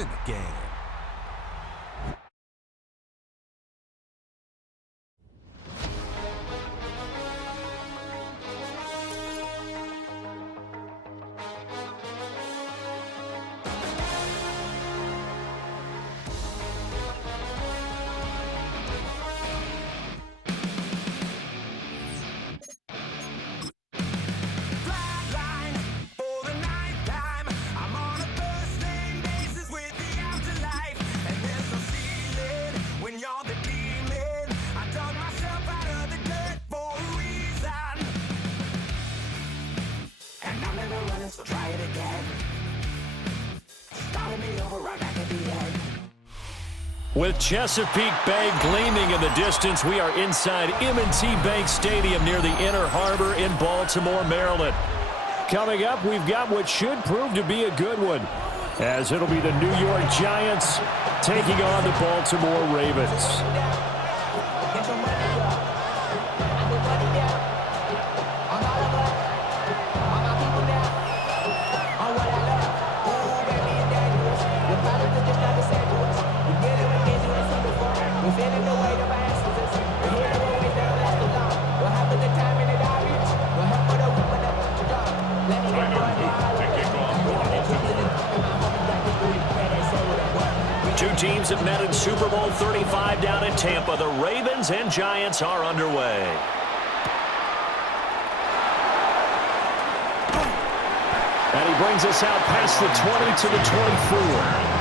in the game. So try it again. Started me over right back at the end. With Chesapeake Bay gleaming in the distance, we are inside M&T Bank Stadium near the Inner Harbor in Baltimore, Maryland. Coming up, we've got what should prove to be a good one, as it'll be the New York Giants taking on the Baltimore Ravens. Two teams have met in Super Bowl 35 down in Tampa. The Ravens and Giants are underway. And he brings us out past the 20 to the 24.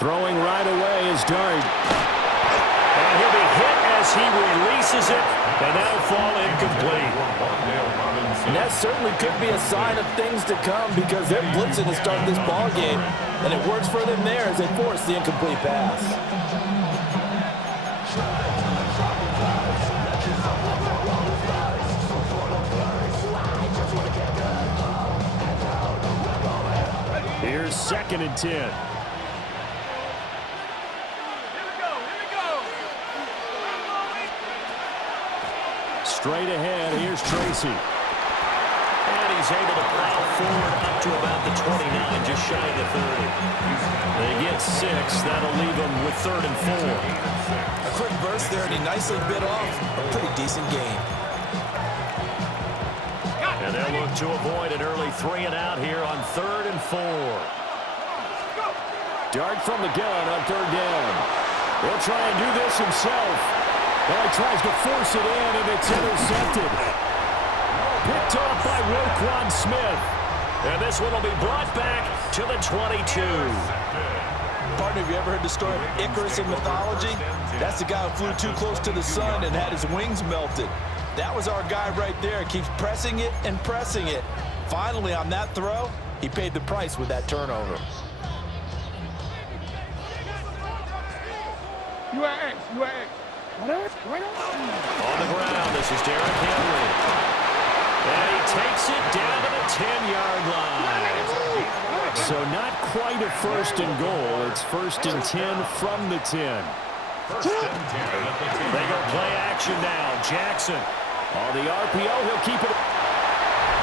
Throwing right away is Dart. And he'll be hit as he releases it, and that'll fall incomplete. And that certainly could be a sign of things to come because they're blitzing to start this ball game, and it works for them there as they force the incomplete pass. Here's 2nd and 10. Straight ahead, here's Tracy. And he's able to plow forward up to about the 29, just shy of the 30. They get 6. That'll leave them with 3rd and 4. A quick burst there, and he nicely bit off a pretty decent gain. And they'll look to avoid an early 3 and out here on 3rd and 4. Dart from the gun on 3rd down. He'll try and do this himself. Well, he tries to force it in, and it's intercepted. Picked off by Roquan Smith. And this one will be brought back to the 22. Partner, have you ever heard the story of Icarus in mythology? That's the guy who flew too close to the sun and had his wings melted. That was our guy right there. Keeps pressing it and pressing it. Finally, on that throw, he paid the price with that turnover. You are X. On the ground, this is Derrick Henry. And he takes it down to the 10-yard line. So not quite a 1st and goal. It's 1st and 10 from the 10. They go play action now. Jackson on the RPO. He'll keep it.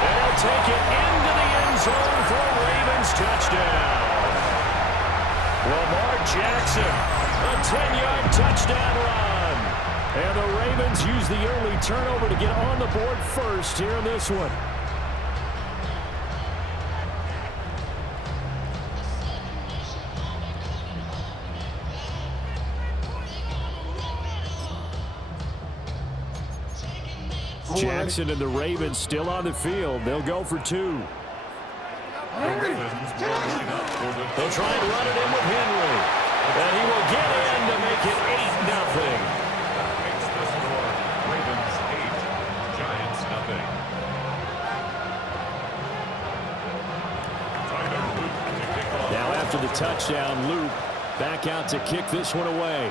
And he'll take it into the end zone for a Ravens touchdown. Lamar Jackson, a 10-yard touchdown run. And the Ravens use the early turnover to get on the board first here in this one. Jackson and the Ravens still on the field. They'll go for 2. They'll try and run it in with Henry. And he will get in to make it 8-0. touchdown. Loop back out to kick this one away.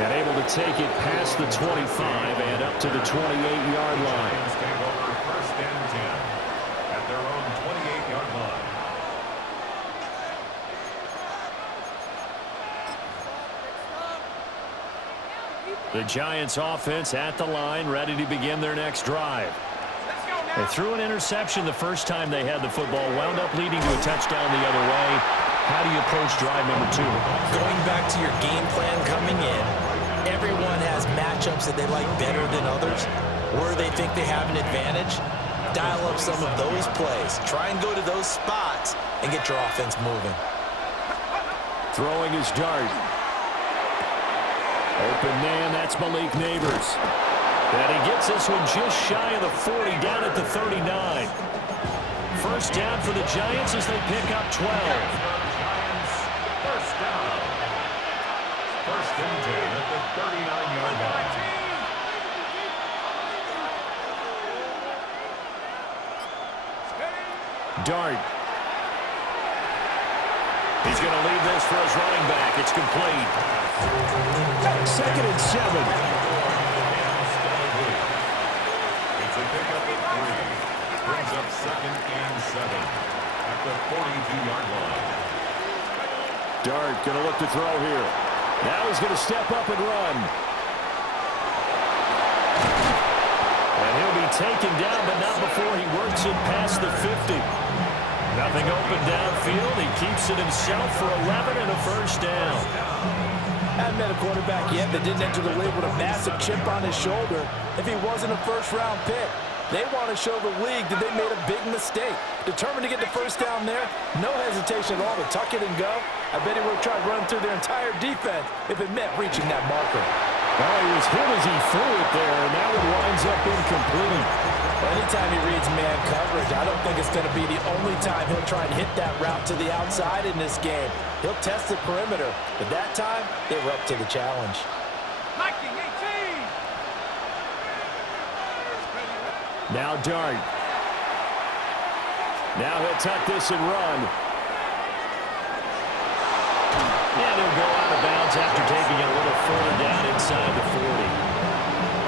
And able to take it past the 25 and up to the 28-yard line. First and 10 at their own 28-yard line. The Giants offense at the line, ready to begin their next drive. They threw an interception the first time they had the football, wound up leading to a touchdown the other way. How do you approach drive number 2? Going back to your game plan coming in, everyone has matchups that they like better than others. Where they think they have an advantage, dial up some of those plays. Try and go to those spots and get your offense moving. Throwing his dart. Open man, that's Malik Neighbors. And he gets this one just shy of the 40, down at the 39. First down for the Giants as they pick up 12. Giants, first down. First and 10 at the 39-yard line. Dart. He's going to leave this for his running back. It's complete. 2nd and 7. It's a pickup of 3. Brings up 2nd and 7 at the 42-yard line. Dart going to look to throw here. Now he's going to step up and run. And he'll be taken down, but not before he works it past the 50. Nothing open downfield. He keeps it himself for 11 and a first down. Haven't met a quarterback yet that didn't enter the league with a massive chip on his shoulder if he wasn't a first-round pick. They want to show the league that they made a big mistake. Determined to get the first down there, no hesitation at all to tuck it and go. I bet he would have tried running through their entire defense if it meant reaching that marker. Well, he was hit as he threw it there, and that one winds up incomplete. Well, anytime he reads man coverage, I don't think it's going to be the only time he'll try and hit that route to the outside in this game. He'll test the perimeter, but that time, they were up to the challenge. Now Dart. Now he'll tuck this and run. And he'll go out of bounds after taking it a little further down inside the 40.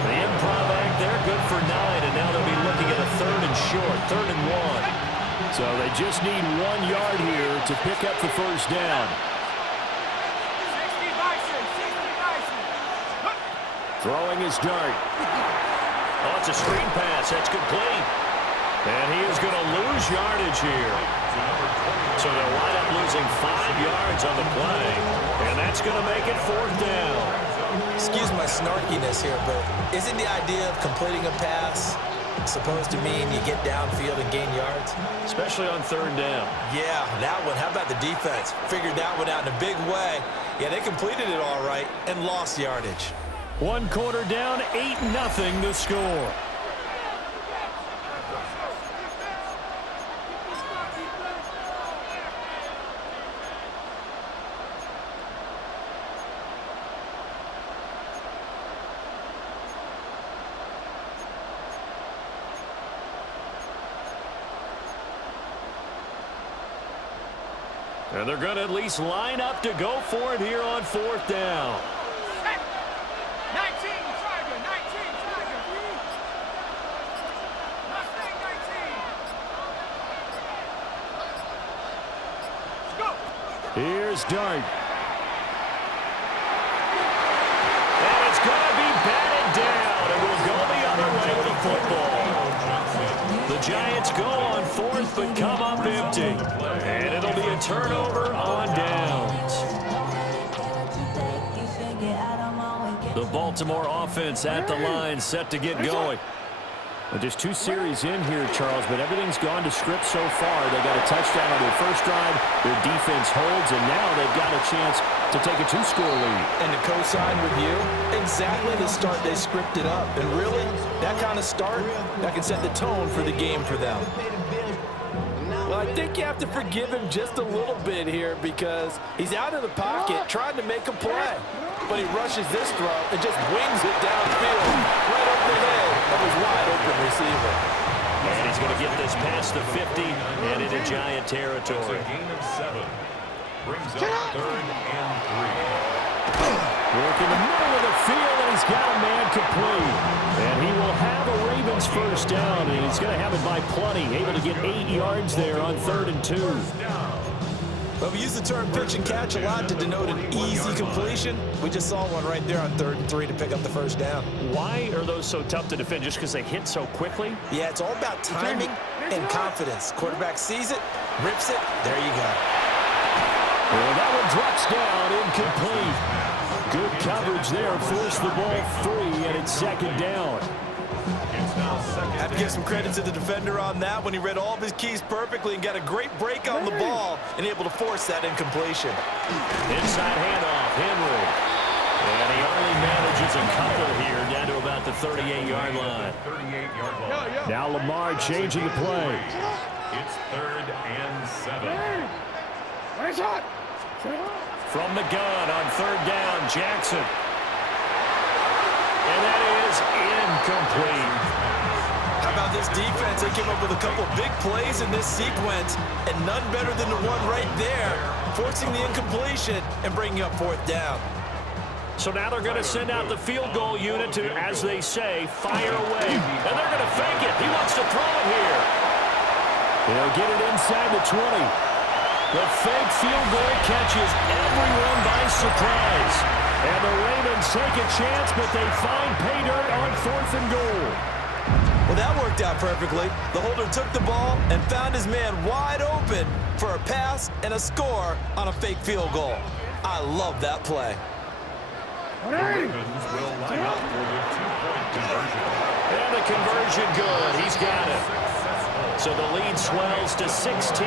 The improv act there, good for 9, and now they'll be looking at a 3rd and short, 3rd and 1. So they just need 1 yard here to pick up the first down. Throwing his Dart. Oh, it's a screen pass. That's complete. And he is going to lose yardage here. So they'll wind up losing 5 yards on the play. And that's going to make it 4th down. Excuse my snarkiness here, but isn't the idea of completing a pass supposed to mean you get downfield and gain yards? Especially on 3rd down. Yeah, that one. How about the defense? Figured that one out in a big way. Yeah, they completed it all right and lost yardage. 1 quarter down, 8-0 the score. And they're going to at least line up to go for it here on 4th down. Here's Dart. And it's going to be batted down. And we'll go the other way with the football. The Giants go on 4th, but come up empty. And it'll be a turnover on downs. The Baltimore offense at the line, set to get going. Well, just 2 series in here, Charles, but everything's gone to script so far. They got a touchdown on their first drive. Their defense holds, and now they've got a chance to take a 2-score lead. And to co-sign with you, exactly the start they scripted up. And really, that kind of start, that can set the tone for the game for them. Well, I think you have to forgive him just a little bit here because he's out of the pocket trying to make a play. but he rushes this throw and just wings it downfield right over the head of his wide-open receiver. And he's going to get this past the 50 and into Giant territory. That's a gain of 7. Brings up 3rd and 3. Work in the middle of the field, and he's got a man complete. And he will have a Ravens first down, and he's going to have it by plenty. Able to get 8 yards there on 3rd and 2. Well, we use the term pitch and catch a lot to denote an easy completion. We just saw one right there on 3rd and 3 to pick up the first down. Why are those so tough to defend? Just because they hit so quickly? Yeah, it's all about timing and confidence. Quarterback sees it, rips it, there you go. Well, that one drops down, incomplete. Good coverage there, forced the ball free, and it's 2nd down. I have to give some credit to the defender on that when he read all of his keys perfectly and got a great break on the ball and able to force that incompletion. Inside handoff, Henry. And he only manages a couple here down to about the 38-yard line. 38-yard line. Now Lamar changing the play. It's 3rd and 7. From the gun on 3rd down, Jackson. And that is incomplete. How about this defense? They came up with a couple of big plays in this sequence, and none better than the one right there, forcing the incompletion and bringing up 4th down. So now they're going to send out the field goal unit to, as they say, fire away. And they're going to fake it. He wants to throw it here. They'll get it inside the 20. The fake field goal catches everyone by surprise. And the Ravens take a chance, but they find pay dirt on 4th and goal. Well, that worked out perfectly. The holder took the ball and found his man wide open for a pass and a score on a fake field goal. I love that play. The Ravens will line up for the 2-point conversion. And the conversion good. He's got it. So the lead swells to 16-0.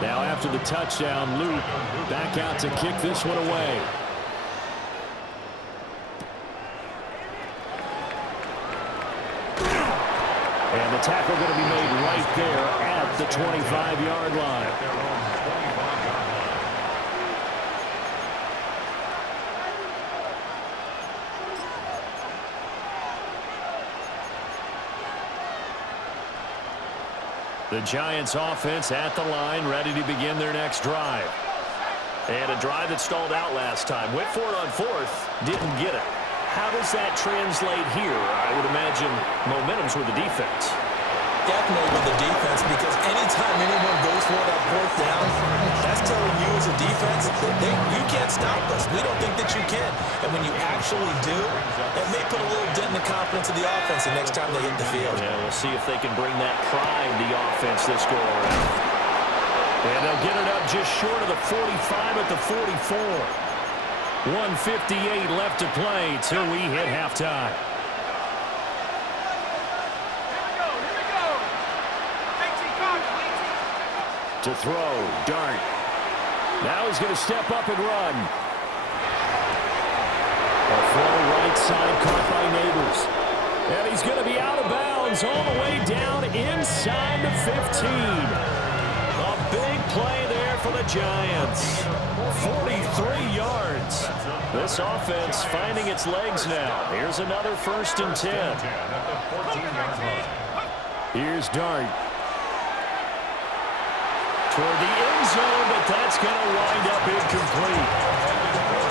Now after the touchdown, Luke back out to kick this one away. And the tackle going to be made right there at the 25-yard line. The Giants offense at the line, ready to begin their next drive. And a drive that stalled out last time. Went for it on 4th, didn't get it. How does that translate here? I would imagine momentum's with the defense. Definitely with the defense, because anytime anyone goes for that 4th down, that's telling you as a defense that you can't stop us. We don't think that you can. And when you actually do, it may put a little dent in the confidence of the offense the next time they hit the field. Yeah, we'll see if they can bring that pride the offense this go around. And they'll get it up just short of the 45 at the 44. 1:58 left to play till we hit halftime. To throw, Dart. Now he's going to step up and run. A throw right side caught by Neighbors. And he's going to be out of bounds all the way down inside the 15. A big play there for the Giants. 43 yards. This offense finding its legs now. Here's another 1st and 10. Here's Dart. Toward the end zone, but that's going to wind up incomplete.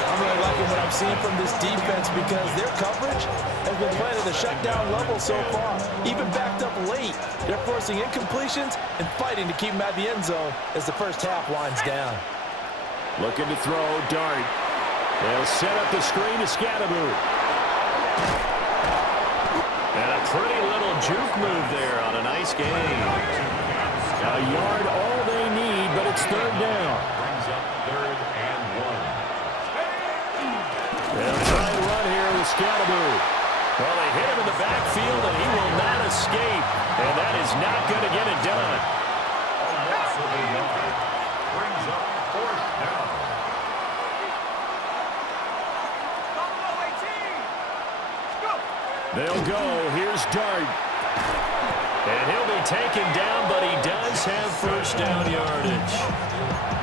I'm really liking what I'm seeing from this defense because their coverage has been playing at a shutdown level so far. Even backed up late, they're forcing incompletions and fighting to keep them at the end zone as the first half winds down. Looking to throw, Dart. They'll set up the screen to Scatteroo. And a pretty little juke move there on a nice game. A yard all they need, but it's 3rd down. Brings up 3rd and 1. They'll try to run here with Scatteroo. Well, they hit him in the backfield, and he will not escape. And that is not going to get it done. Brings up 4th down. They'll go. Here's Dart. And he'll be taken down, but he does have first down yardage.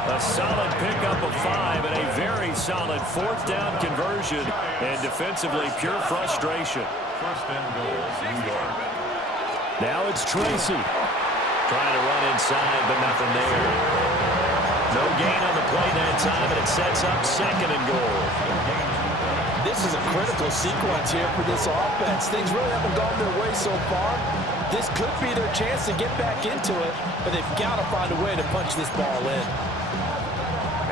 A solid pickup of 5 and a very solid fourth down conversion. And defensively, pure frustration. First and goal, New York. Now it's Tracy. Trying to run inside, but nothing there. No gain on the play that time, and it sets up second and goal. This is a critical sequence here for this offense. Things really haven't gone their way so far. This could be their chance to get back into it, but they've got to find a way to punch this ball in.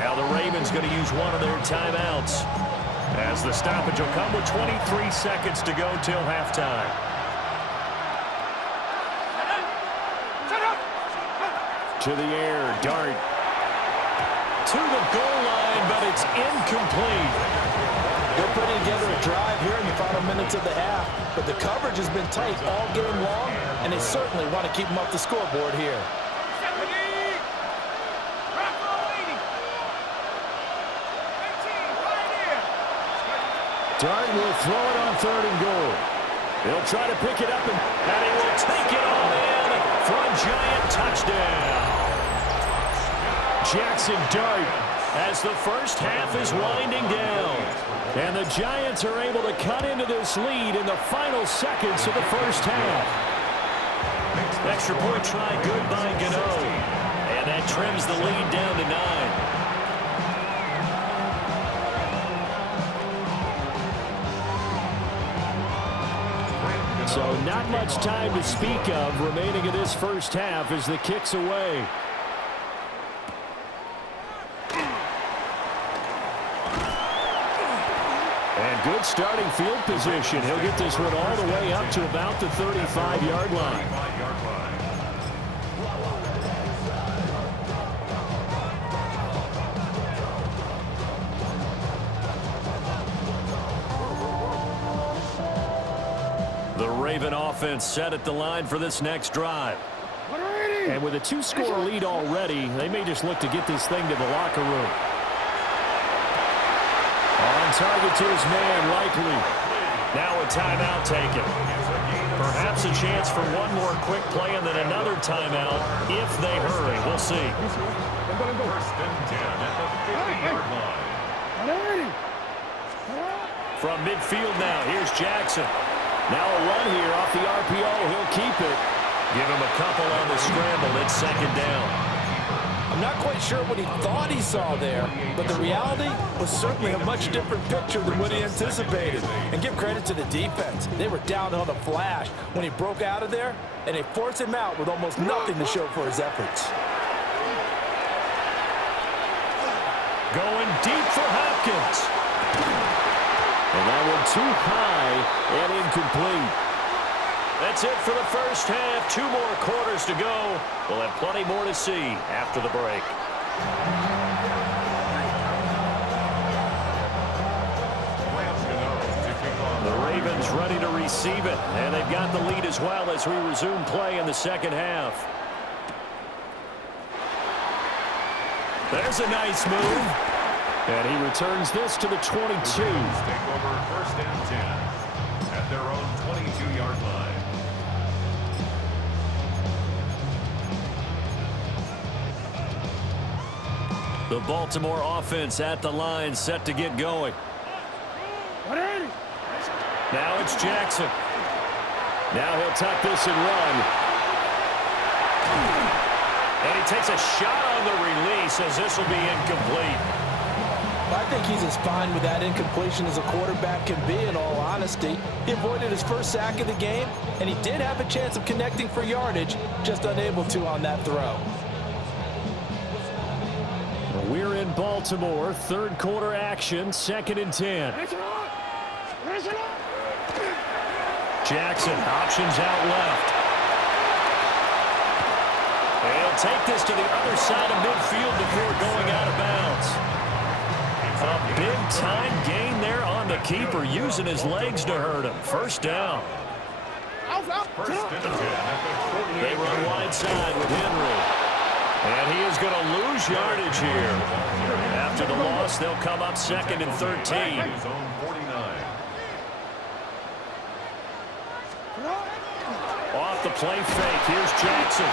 Now the Ravens going to use one of their timeouts, as the stoppage will come with 23 seconds to go till halftime. To the air, Dart. To the goal line, but it's incomplete. They're putting together a drive here in the final minutes of the half, but the coverage has been tight all game long, and they certainly want to keep them off the scoreboard here. Dart will throw it on third and goal. He'll try to pick it up, and he will take it all in for a giant touchdown. Jackson Dart, as the first half is winding down. And the Giants are able to cut into this lead in the final seconds of the first half. Extra point try good by Gano. And that trims the lead down to 9. So not much time to speak of remaining in this first half as the kick's away. And good starting field position. He'll get this one all the way up to about the 35-yard line. The Raven offense set at the line for this next drive. And with a 2-score lead already, they may just look to get this thing to the locker room. On target to his man, likely. Now a timeout taken. Perhaps a chance for one more quick play and then another timeout if they hurry. We'll see. First and 10 at the 50-yard line. From midfield now, here's Jackson. Now a run here off the RPO. He'll keep it. Give him a couple on the scramble. It's second down. I'm not quite sure what he thought he saw there, but the reality was certainly a much different picture than what he anticipated. And give credit to the defense. They were down on the flash when he broke out of there, and they forced him out with almost nothing to show for his efforts. Going deep for Hopkins. And that one too high and incomplete. That's it for the first half. 2 more quarters to go. We'll have plenty more to see after the break. The Ravens ready to receive it, and they've got the lead as well as we resume play in the second half. There's a nice move. And he returns this to the 22. Take over first and 10 at their own 22-yard line. The Baltimore offense at the line, set to get going. Now it's Jackson. Now he'll tuck this and run. And he takes a shot on the release as this will be incomplete. I think he's as fine with that incompletion as a quarterback can be, in all honesty. He avoided his first sack of the game, and he did have a chance of connecting for yardage, just unable to on that throw. We're in Baltimore, third quarter action, 2nd and 10. Jackson, options out left. He'll take this to the other side of midfield before going out of bounds. A big-time gain there on the keeper, using his legs to hurt him. First down. First and 10 at the 48. They run wide side with Henry. And he is going to lose yardage here. After the loss, they'll come up 2nd and 13. His own 49. Off the play fake, here's Jackson.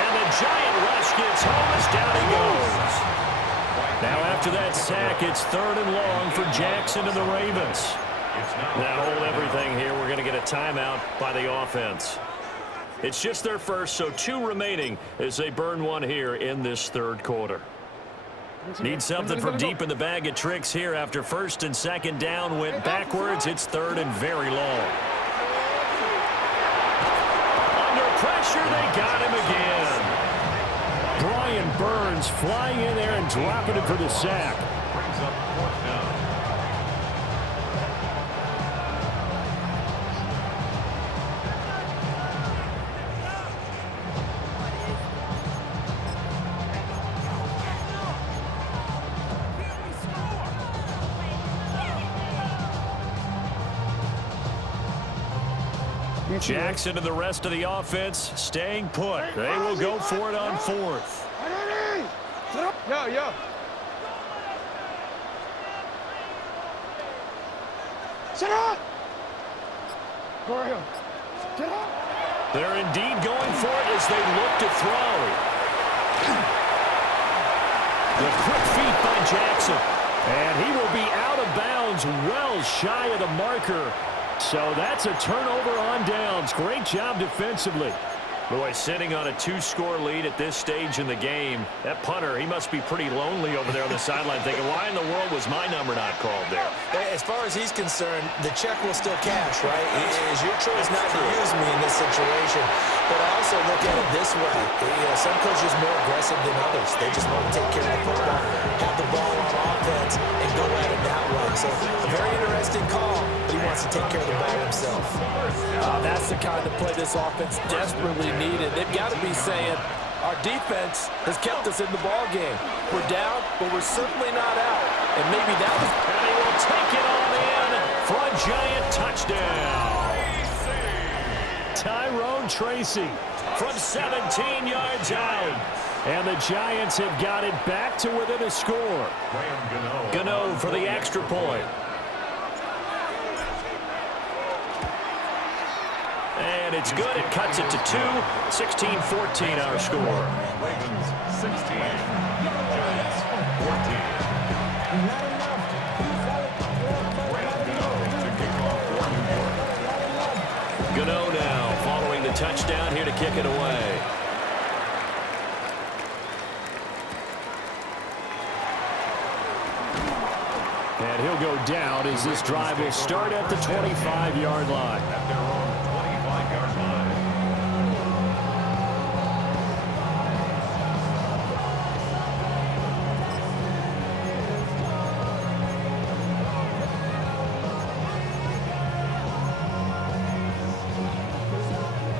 And the giant rush gets home as down he goes. Now after that sack, it's 3rd and long for Jackson and the Ravens. Now hold everything here. We're going to get a timeout by the offense. It's just their first, so 2 remaining as they burn one here in this 3rd quarter. Need something from deep in the bag of tricks here after 1st and 2nd down went backwards. It's 3rd and very long. Under pressure, they got him again. Brian Burns flying in there and dropping it for the sack. Brings up 4th down. Jackson and the rest of the offense staying put. They will go for it on 4th. Yo. Sit up! Go ahead. Get up! They're indeed going for it as they look to throw. The quick feet by Jackson. And he will be out of bounds well shy of the marker. So that's a turnover on downs. Great job defensively. Boy, sitting on a 2-score lead at this stage in the game, that punter, he must be pretty lonely over there on the sideline thinking, why in the world was my number not called there? As far as he's concerned, the check will still cash, right? It is your choice not to use me in this situation. But I also look at it this way. Some coaches are more aggressive than others. They just want to take care of the football, have the ball on offense, and go at it that way. So a very interesting call, but he wants to take care of the ball himself. That's the kind of play this offense desperately needed. They've got to be saying, our defense has kept us in the ball game. We're down, but we're certainly not out. And maybe that was... And he will take it on in for a giant touchdown. Tyrone Tracy from 17 yards out. And the Giants have got it back to within a score. Gano for the extra point. And it's good. It cuts it to 2. 16-14 our score. Ravens 16. Giants 14. To kick off for New York. Gano now following the touchdown here to kick it away. And he'll go down as this drive will start at the 25-yard line. At their own 25-yard line.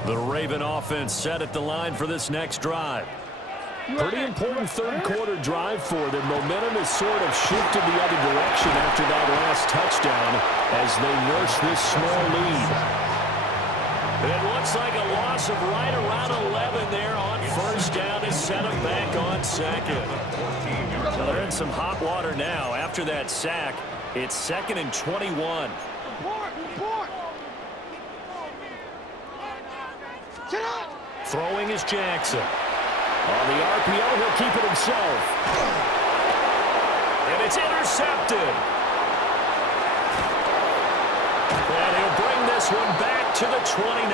The Raven offense set at the line for this next drive. Pretty important 3rd quarter drive for them. Momentum has sort of shifted the other direction after that last touchdown as they nurse this small lead. It looks like a loss of right around 11 there on 1st down to set them back on 2nd. So they're in some hot water now. After that sack, it's 2nd and 21. Throwing is Jackson. On the RPO, he'll keep it himself. And it's intercepted. And he'll bring this one back to the 29.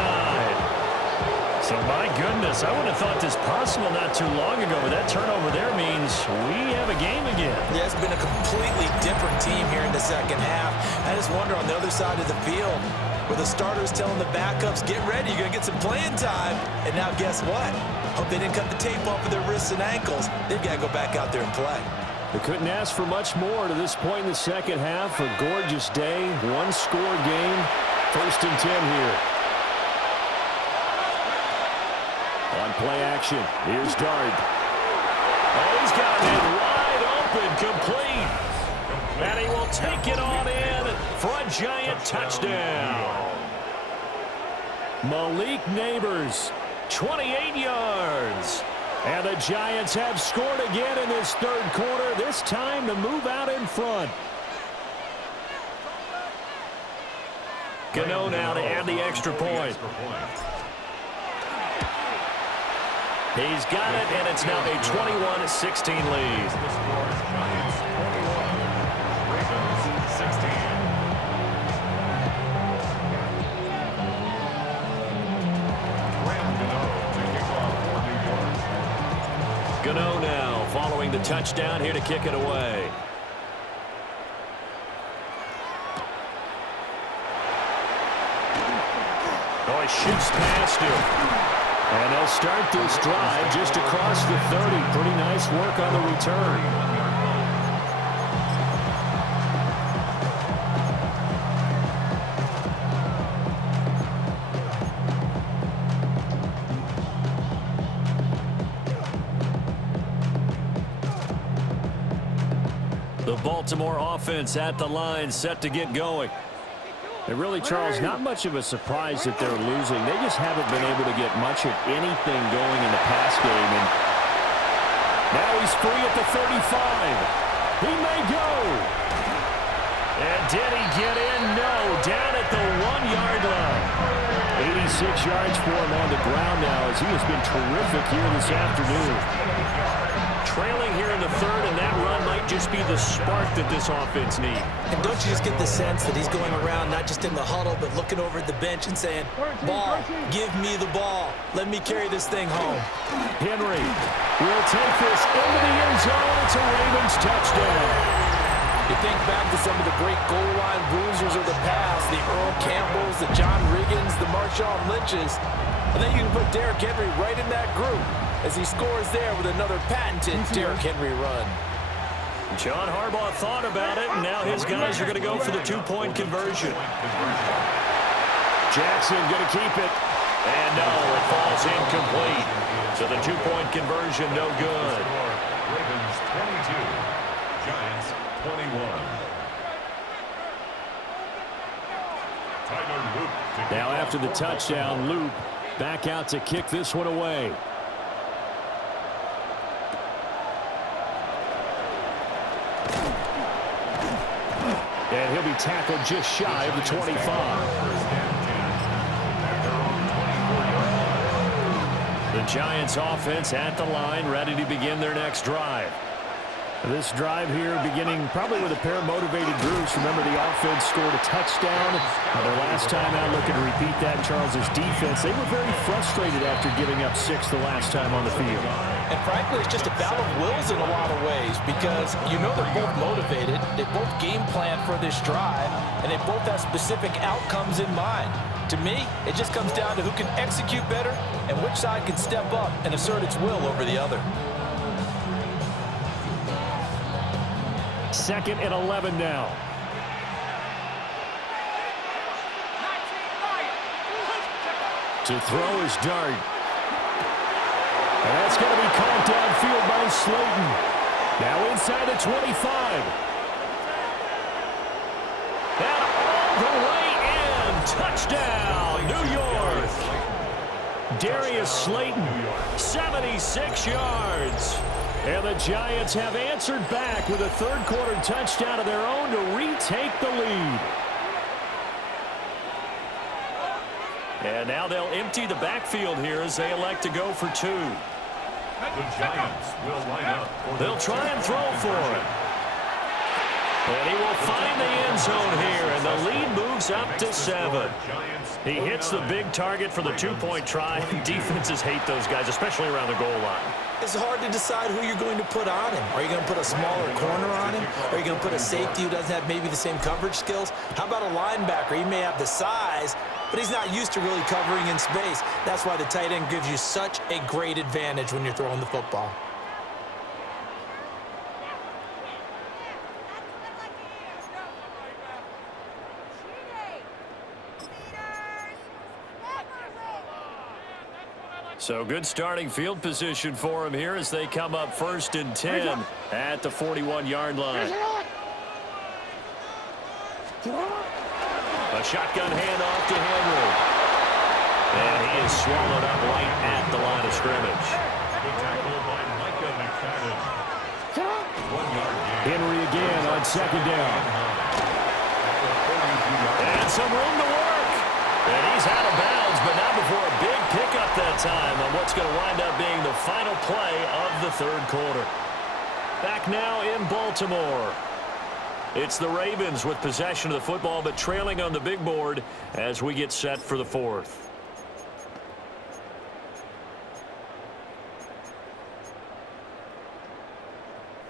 So, my goodness, I wouldn't have thought this possible not too long ago, but that turnover there means we have a game again. Yeah, it's been a completely different team here in the 2nd half. I just wonder on the other side of the field, where the starters telling the backups, get ready, you're going to get some playing time. And now guess what? Hope they didn't cut the tape off of their wrists and ankles. They've got to go back out there and play. They couldn't ask for much more to this point in the 2nd half. A gorgeous day, 1-score game. 1st and 10 here. On play action, here's Dart. Oh, he's got it wide open, complete. And he will take it on in for a giant touchdown. Malik Neighbors, 28 yards. And the Giants have scored again in this 3rd quarter, this time to move out in front. Gano now to add the extra point. He's got it, and it's now a 21-16 lead. The score, Giants 21, Ravens 16. Gano now following the touchdown here to kick it away. Oh, he shifts past him. And they'll start this drive just across the 30. Pretty nice work on the return. The Baltimore offense at the line, set to get going. And really, Charles, not much of a surprise that they're losing. They just haven't been able to get much of anything going in the pass game. And now he's free at the 35. He may go. And did he get in? No. Down at the 1-yard line. 86 yards for him on the ground now as he has been terrific here this afternoon. Trailing here in the third, and that run might just be the spark that this offense needs. And don't you just get the sense that he's going around not just in the huddle, but looking over at the bench and saying, ball, give me the ball. Let me carry this thing home. Henry will take this into the end zone. It's a Ravens touchdown. You think back to some of the great goal line bruisers of the past, the Earl Campbells, the John Riggins, the Marshawn Lynches. And then you can put Derrick Henry right in that group as he scores there with another patented Derrick Henry run. John Harbaugh thought about it, and now his guys are going to go for the two-point conversion. Jackson going to keep it. And no, it falls incomplete. So the two-point conversion, no good. Ravens 22, Giants 21. Now after the touchdown, Loop back out to kick this one away. And he'll be tackled just shy of the 25. The Giants offense at the line, ready to begin their next drive. This drive here beginning probably with a pair of motivated groups. Remember, the offense scored a touchdown. Their last time out, looking to repeat that. Charles's defense, they were very frustrated after giving up 6 the last time on the field. And frankly, it's just a battle of wills in a lot of ways because you know they're both motivated. They both game plan for this drive, and they both have specific outcomes in mind. To me, it just comes down to who can execute better and which side can step up and assert its will over the other. 2nd and 11 now. To throw his dart. And that's going to be caught downfield by Slayton. Now inside the 25. And all the way in. Touchdown, New York. Darius Slayton, 76 yards. And the Giants have answered back with a third-quarter touchdown of their own to retake the lead. And now they'll empty the backfield here as they elect to go for 2. The Giants will line up. They'll try and throw for it. And he will find the end zone here, and the lead moves up to 7. He hits the big target for the two-point try. Defenses hate those guys, especially around the goal line. It's hard to decide who you're going to put on him. Are you going to put a smaller corner on him? Are you going to put a safety who doesn't have maybe the same coverage skills? How about a linebacker? He may have the size, but he's not used to really covering in space. That's why the tight end gives you such a great advantage when you're throwing the football. So good starting field position for him here as they come up 1st and 10 at the 41-yard line. A shotgun handoff to Henry. And he is swallowed up right at the line of scrimmage. Good tackle by Micah McFadden. 1-yard gain. Henry again on 2nd down. And some room to work. And he's out of bounds, but not before a big pickup stop that time on what's going to wind up being the final play of the third quarter. Back now in Baltimore. It's the Ravens with possession of the football, but trailing on the big board as we get set for the fourth.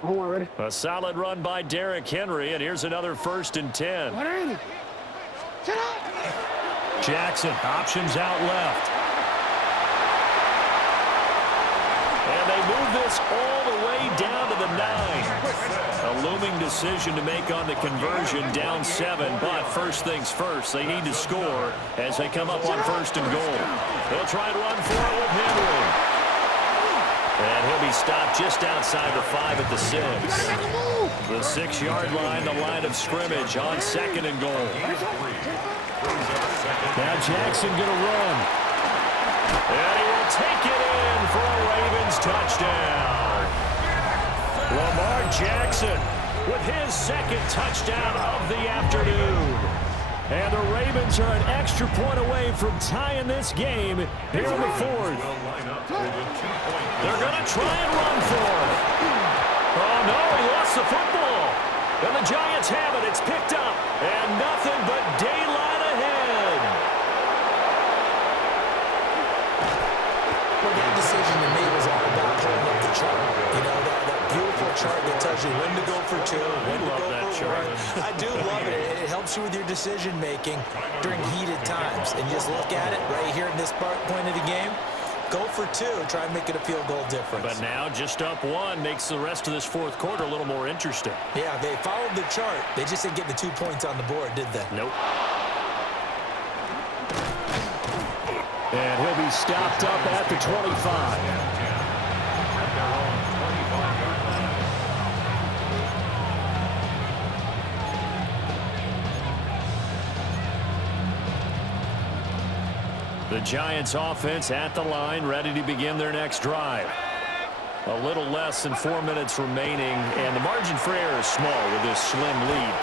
Ready? A solid run by Derrick Henry, and here's another 1st and 10. Sit up. Jackson, options out left. And they move this all the way down to the 9. A looming decision to make on the conversion, down 7. But first things first, they need to score as they come up on 1st and goal. They'll try and run for it with Henry. And he'll be stopped just outside the 5 at the 6. The 6-yard line, the line of scrimmage on 2nd and goal. Now Jackson going to run. And he will take it in for a Ravens touchdown. Lamar Jackson with his 2nd touchdown of the afternoon. And the Ravens are an extra point away from tying this game here in the 4th. They're going to try and run for it. Oh, no, he lost the football. And the Giants have it. It's picked up. And nothing but daylight ahead. Well, that decision to me was all about pulling up the chart. You know, that beautiful chart that tells you when to go for 2, when to go for 1. I do love it. It helps you with your decision-making during heated times. And just look at it right here in this point of the game. Go for 2. Try and make it a field goal difference. But now just up 1 makes the rest of this 4th quarter a little more interesting. Yeah, they followed the chart. They just didn't get the 2 points on the board, did they? Nope. And he'll be stopped up at the 25. The Giants offense at the line, ready to begin their next drive. A little less than 4 minutes remaining, and the margin for error is small with this slim lead.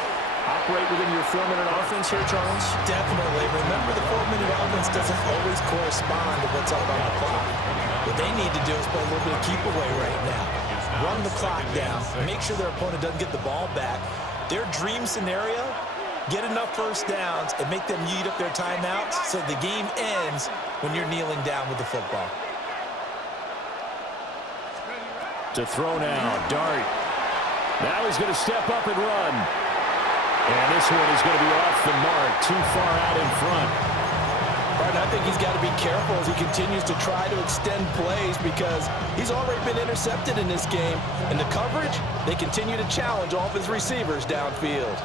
Operate within your 4-minute offense here, Charles? Definitely. Remember, the 4-minute offense doesn't always correspond to what's out on the clock. What they need to do is play a little bit of keep away right now. Run the clock down. Make sure their opponent doesn't get the ball back. Their dream scenario, get enough first downs and make them eat up their timeouts so the game ends when you're kneeling down with the football. To throw now, Dart. Now he's going to step up and run. And this one is going to be off the mark, too far out in front. Right, I think he's got to be careful as he continues to try to extend plays because he's already been intercepted in this game. And the coverage, they continue to challenge all of his receivers downfield.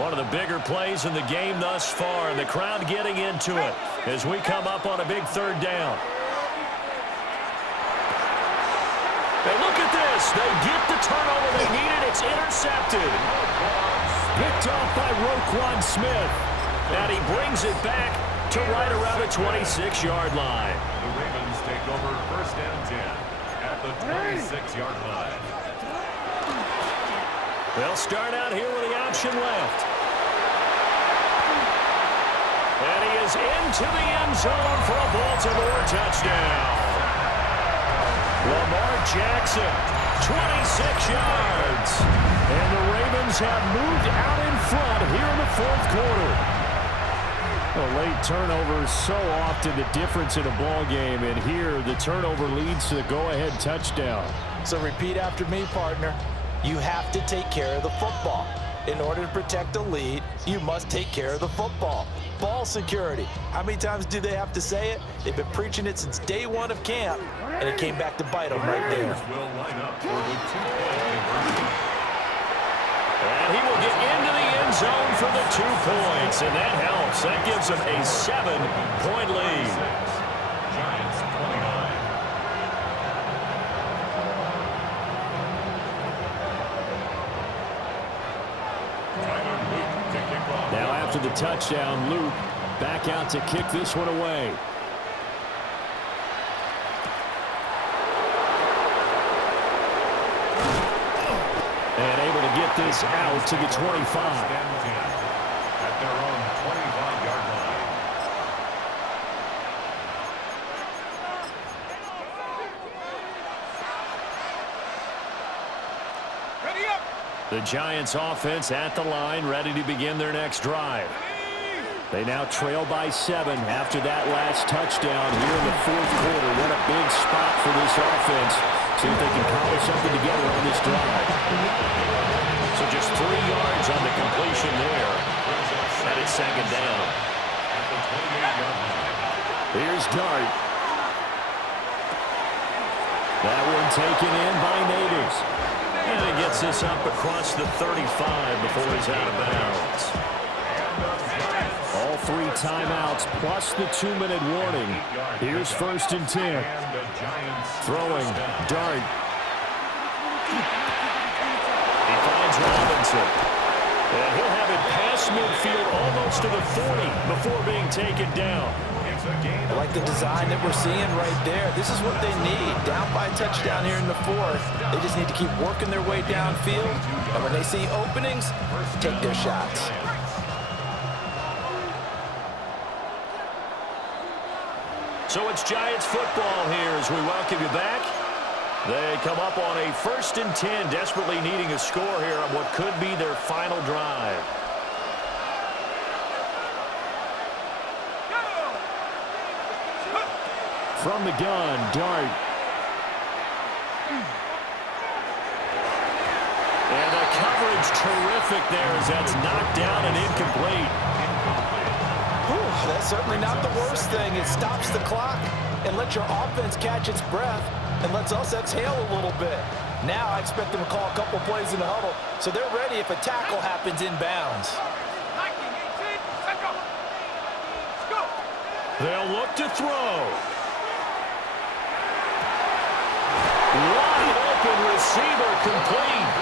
One of the bigger plays in the game thus far, and the crowd getting into it as we come up on a big 3rd down. And look at this. They get the turnover they needed. It's intercepted. Picked off by Roquan Smith. And he brings it back to right around the 26-yard line. The Ravens take over 1st and 10 at the 26-yard line. They'll start out here with the option left. And he is into the end zone for a Baltimore touchdown. Lamar Jackson, 26 yards. And the Ravens have moved out in front here in the 4th quarter. A late turnover is so often the difference in a ball game, and here the turnover leads to the go-ahead touchdown. So repeat after me, partner. You have to take care of the football. In order to protect a lead, you must take care of the football. Ball security. How many times do they have to say it? They've been preaching it since day 1 of camp, and it came back to bite them right there. Will line up for the 2-point conversion. And he will get into the end zone for the 2 points, and that helps. That gives him a 7-point lead. Giants 29. Now after the touchdown, Luke back out to kick this one away. And able to get this out to the 25. At their own 25-yard line. The Giants offense at the line, ready to begin their next drive. They now trail by 7 after that last touchdown here in the fourth quarter. What a big spot for this offense. See if they can cobble something together on this drive. So just 3 yards on the completion there. And it's second down. Here's Dart. That one taken in by Natives. And it gets this up across the 35 before he's out of bounds. All 3 timeouts plus the 2-minute warning. Here's 1st and 10. Throwing, Dart. He finds Robinson. And he'll have it past midfield almost to the 40 before being taken down. I like the design that we're seeing right there. This is what they need. Down by a touchdown here in the 4th. They just need to keep working their way downfield. And when they see openings, take their shots. So it's Giants football here as we welcome you back. They come up on a 1st and 10, desperately needing a score here on what could be their final drive. From the gun, Dart. And the coverage terrific there as that's knocked down and incomplete. That's certainly not the worst thing. It stops the clock and lets your offense catch its breath and lets us exhale a little bit. Now I expect them to call a couple plays in the huddle so they're ready if a tackle happens inbounds. They'll look to throw. Wide open receiver complete.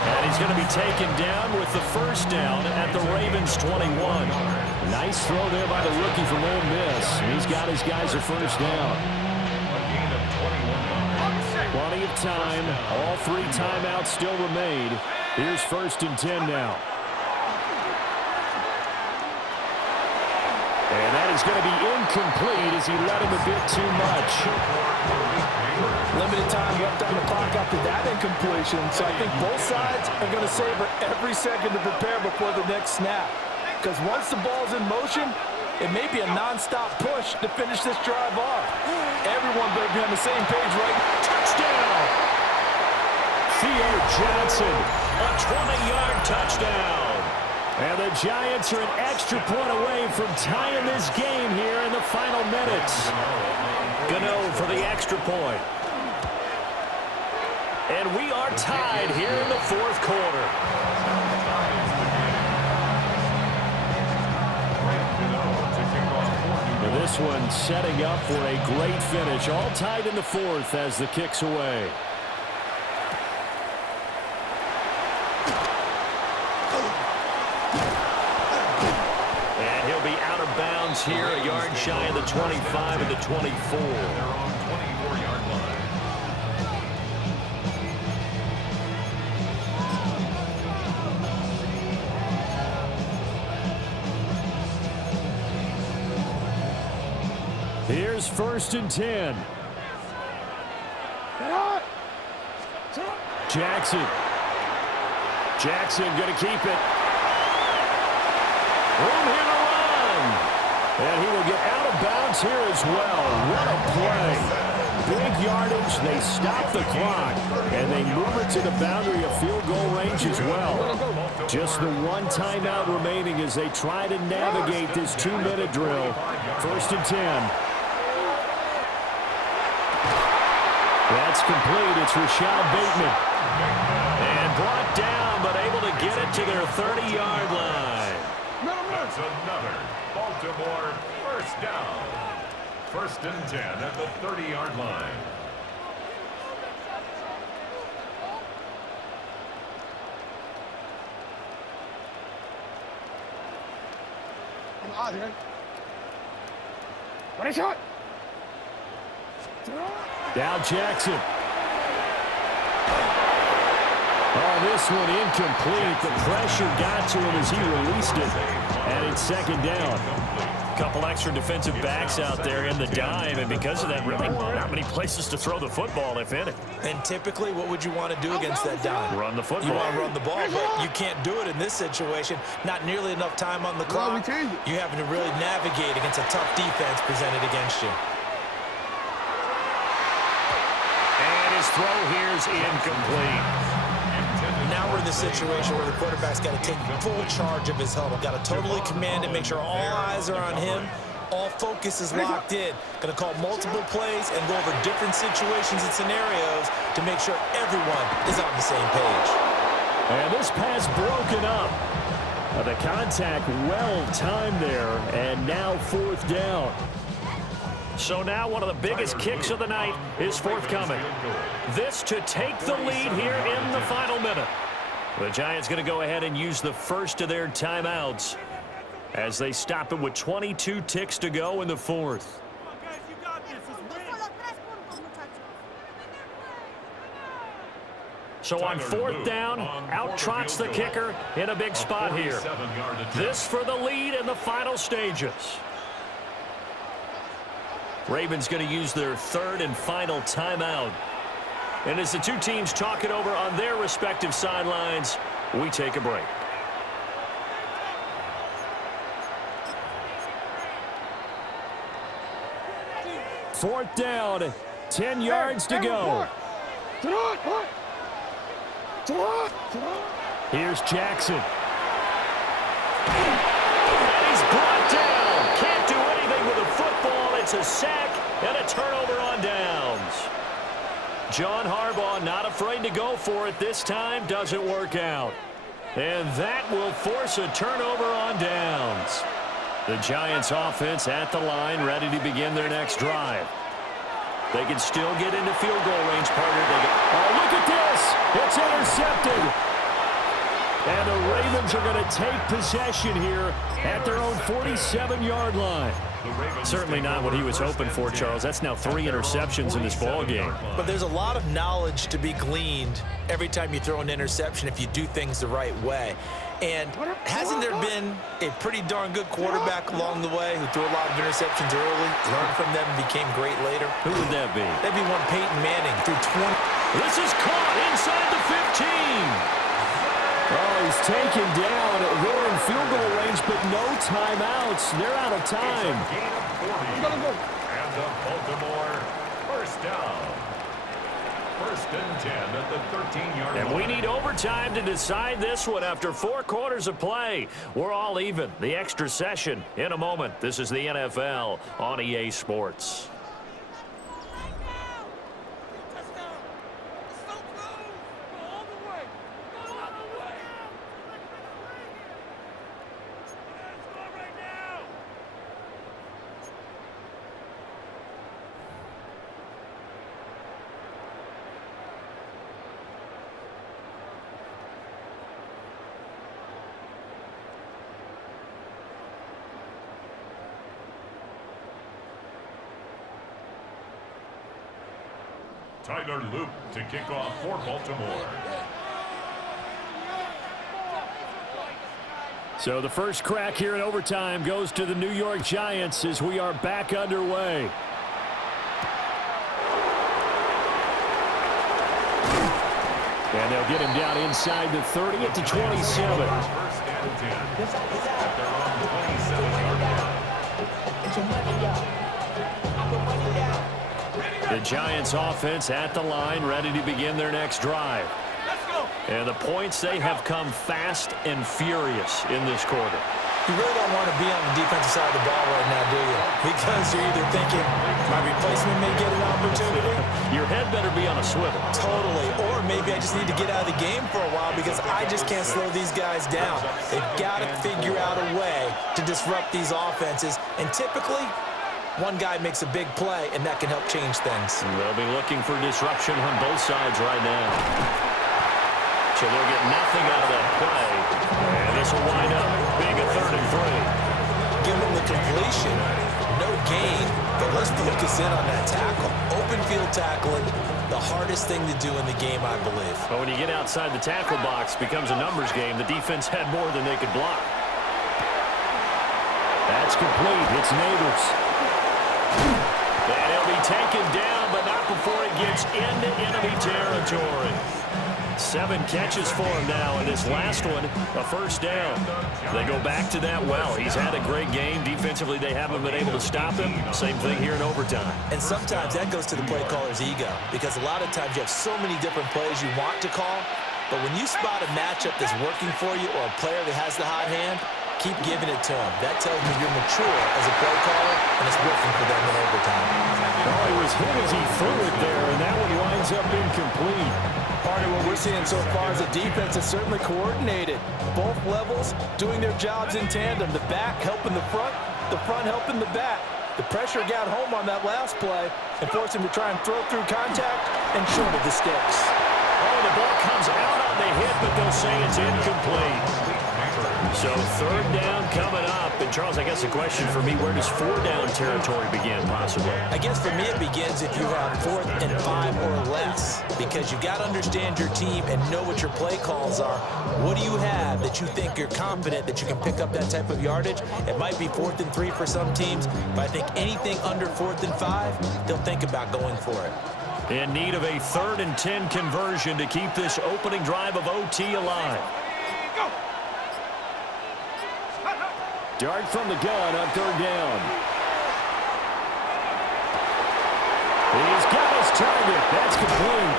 And he's going to be taken down with the 1st down at the Ravens 21. Nice throw there by the rookie from Ole Miss. He's got his guys a 1st down. Plenty of time. All 3 timeouts still remain. Here's 1st and 10 now. And that is going to be incomplete as he let him a bit too much. Limited time left on the clock after that incompletion, so I think both sides are going to savor every second to prepare before the next snap. Because once the ball's in motion, it may be a non-stop push to finish this drive off. Everyone better be on the same page, right? Touchdown! Theo Johnson, a 20-yard touchdown. And the Giants are an extra point away from tying this game here in the final minutes. Gano for the extra point. And we are tied here in the 4th quarter. And this one setting up for a great finish. All tied in the 4th as the kick's away. And he'll be out of bounds here, a yard shy of the 25 and the 24. Here's 1st and 10. Jackson. Jackson going to keep it. Room here to run. And he will get out of bounds here as well. What a play. Big yardage. They stop the clock. And they move it to the boundary of field goal range as well. Just the 1 timeout remaining as they try to navigate this 2-minute drill. 1st and 10. That's complete. It's Rashad Bateman. And brought down, but able to get it to their 30-yard line. That's another Baltimore 1st down. 1st and 10 at the 30-yard line. What a shot! Now Jackson. Oh, this one incomplete. The pressure got to him as he released it. And it's 2nd down. couple extra defensive backs out there in the dime, and because of that, really not many places to throw the football, if any. And typically, what would you want to do against that dime? Run the football. You want to run the ball, but you can't do it in this situation. Not nearly enough time on the clock. You're having to really navigate against a tough defense presented against you. And his throw here is incomplete. Now we're in the situation where the quarterback's got to take full charge of his huddle. Got to totally command it, make sure all eyes are on him. All focus is locked in. Going to call multiple plays and go over different situations and scenarios to make sure everyone is on the same page. And this pass broken up. The contact well timed there, and now 4th down. So now one of the biggest kicks of the night is forthcoming. This to take the lead here in the final minute. The Giants going to go ahead and use the first of their timeouts as they stop it with 22 ticks to go in the 4th. So on 4th down, out trots the kicker in a big spot here. This for the lead in the final stages. Ravens going to use their 3rd and final timeout. And as the two teams talk it over on their respective sidelines, we take a break. Fourth down, 10 yards to go. Here's Jackson. And he's brought down. Can't do anything with a football. It's a sack and a turnover on downs. John Harbaugh not afraid to go for it this time. Doesn't work out. And that will force a turnover on downs. The Giants offense at the line, ready to begin their next drive. They can still get into field goal range, partner. Oh, look at this. It's intercepted. And the Ravens are going to take possession here at their own 47-yard line. Certainly not what he was hoping for, Charles. That's now 3 interceptions in this ball game. But there's a lot of knowledge to be gleaned every time you throw an interception if you do things the right way. And hasn't there been a pretty darn good quarterback along the way who threw a lot of interceptions early, learned from them, and became great later? Who would that be? That'd be one Peyton Manning. Threw 20. This is caught inside the 15. Oh, he's taken down. They're in field goal range, but no timeouts. They're out of time. And the Baltimore first down. 1st and 10 at the 13-yard line. And we need overtime to decide this one after 4 quarters of play. We're all even. The extra session in a moment. This is the NFL on EA Sports. Tyler Loop to kick off for Baltimore. So the first crack here in overtime goes to the New York Giants as we are back underway. And they'll get him down inside the 30 at the 27. 1st and 10 at their own 27-yard line. The Giants offense at the line, ready to begin their next drive. And the points, they have come fast and furious in this quarter. You really don't want to be on the defensive side of the ball right now, do you? Because you're either thinking, my replacement may get an opportunity. Your head better be on a swivel. Totally. Or maybe I just need to get out of the game for a while because I just can't slow these guys down. They've got to figure out a way to disrupt these offenses. And typically, one guy makes a big play, and that can help change things. They'll be looking for disruption on both sides right now. So they'll get nothing out of that play. And this will wind up being a 3rd and 3. Give them the completion. No gain, but let's focus in on that tackle. Open field tackling, the hardest thing to do in the game, I believe. But when you get outside the tackle box, it becomes a numbers game. The defense had more than they could block. That's complete. It's Neighbors. And he'll be taken down, but not before he gets into enemy territory. 7 catches for him now, and his last one, a first down. They go back to that well. He's had a great game. Defensively, they haven't been able to stop him. Same thing here in overtime. And sometimes that goes to the play caller's ego, because a lot of times you have so many different plays you want to call, but when you spot a matchup that's working for you or a player that has the hot hand, keep giving it to him. That tells me you're mature as a play caller, and it's working for them in overtime. Oh, he was hit as he threw it there, and that one winds up incomplete. Part of what we're seeing so far is the defense is certainly coordinated. Both levels doing their jobs in tandem. The back helping the front helping the back. The pressure got home on that last play and forced him to try and throw through contact and short of the sticks. Oh, the ball comes out on the hit, but they'll say it's incomplete. So 3rd down coming up. And, Charles, I guess the question for me, where does 4-down territory begin possibly? I guess for me it begins if you have 4th and 5 or less, because you've got to understand your team and know what your play calls are. What do you have that you think you're confident that you can pick up that type of yardage? It might be 4th and 3 for some teams, but I think anything under 4th and 5, they'll think about going for it. In need of a 3rd and 10 conversion to keep this opening drive of OT alive. Dart from the gun on 3rd down. He's got his target. That's complete.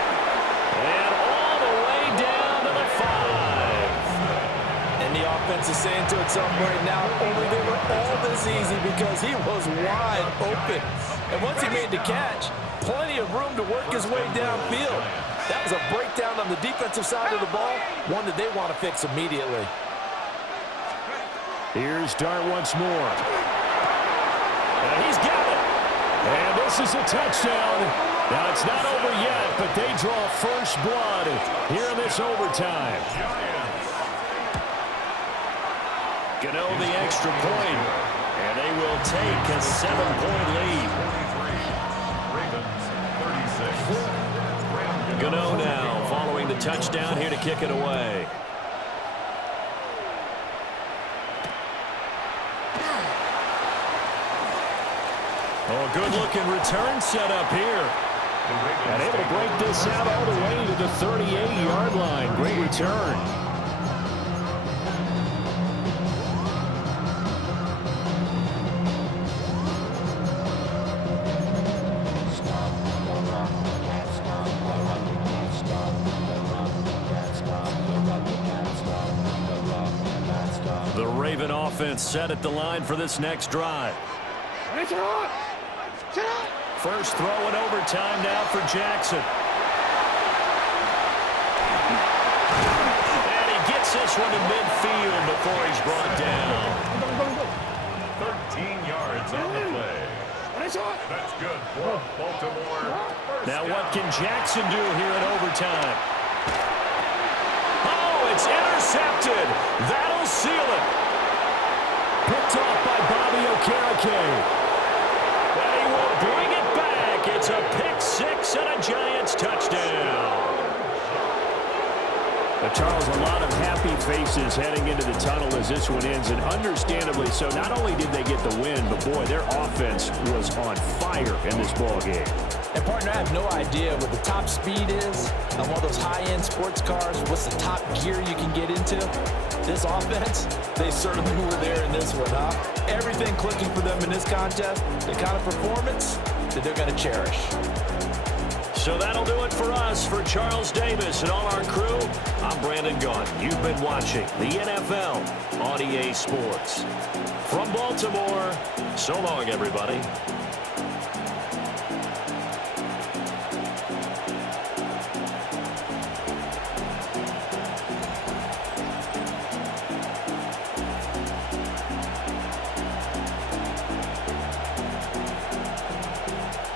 And all the way down to the 5. And the offense is saying to itself right now, only they were all this easy because he was wide open. And once he made the catch, plenty of room to work his way downfield. That was a breakdown on the defensive side of the ball, one that they want to fix immediately. Here's Dart once more. And he's got it. And this is a touchdown. Now, it's not over yet, but they draw first blood here in this overtime. Gano the extra point, and they will take a 7-point lead. Gano now following the touchdown here to kick it away. Oh, good-looking return set up here. And able to break this out all the way to the 38-yard line. Great return. The Raven offense set at the line for this next drive. First throw in overtime now for Jackson. And he gets this one to midfield before he's brought down. 13 yards on the play. That's good for Baltimore. Now what can Jackson do here in overtime? Oh, it's intercepted. That'll seal it. Picked off by Bobby Okereke. And he will bring it back. It's a pick-6 and a Giants touchdown. Charles, a lot of happy faces heading into the tunnel as this one ends, and understandably so. Not only did they get the win, but, boy, their offense was on fire in this ballgame. And, partner, I have no idea what the top speed is on one of those high-end sports cars. What's the top gear you can get into? This offense, they certainly were there in this one, huh? Everything clicking for them in this contest, the kind of performance that they're going to cherish. So that'll do it for us. For Charles Davis and all our crew, I'm Brandon Gaudin. You've been watching the NFL on EA Sports. From Baltimore, so long, everybody.